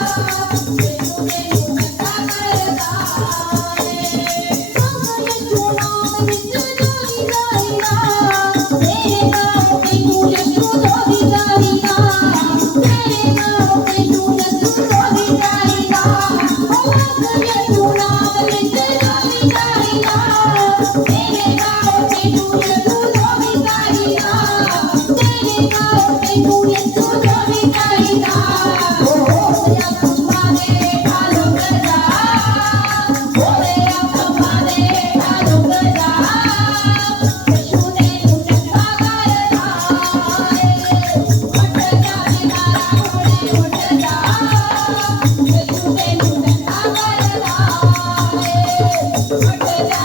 Thank you.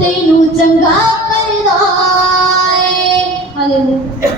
ਤੈਨੂੰ ਚੰਗਾ ਕਰਦਾ ਏ ਹਾਲੇਲੂਇਆ।